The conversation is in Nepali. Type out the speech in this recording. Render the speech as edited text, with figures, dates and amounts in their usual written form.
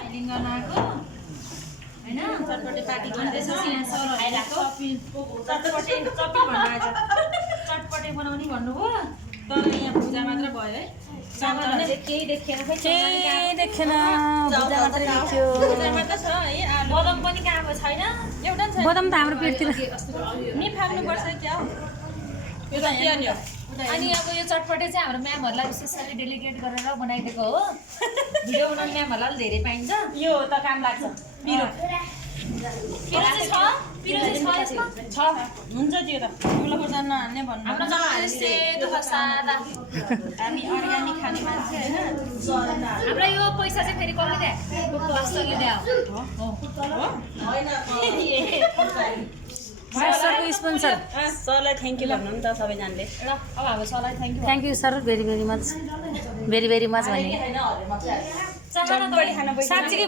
फाइलिङ गर्न आएको हैन चटपटे पार्टी गर्दैछ यहाँ सर आइराको चटपटे चपी भन्न आज चटपटे बनाउने भन्नुभयो तर यहाँ पूजा मात्र भयो है चामल केही देखेन खै केही देखेन भुजा मात्रै देख्यो पूजामा त छ है बदम पनि गएको छैन एउटा पनि छैन बदम त हाम्रो पेटतिर नि फाल्नु पर्छ क्या हो यो त के नि हो अनि अब यो चटपटे चाहिँ हाम्रो म्यामहरुलाई विशेषली डेलिगेट गरेर बनाइदिएको हो भिडियो बनाउने म्यामहरुलाई धेरै पाइन्छ यो त काम लाग्छ पिरो पिरो चाहिँ छ यसमा छ हुन्छ त्यो त ठुलो पूजा नहान्ने भन्नु हाम्रो चटपटे सेतो छ सादा हामी अर्ग्यानिक खाने मान्छे हैन हाम्रो यो पैसा चाहिँ फेरि कसले दिए पास्टरले दिए हो सरको स्पोन्सर सरलाई थ्याङ्क यू भन्नु नि त सबैजनाले ल अब हाम्रो सरलाई thank you sir very very much भने चाहना चटपटी खान पैसा साँच्चै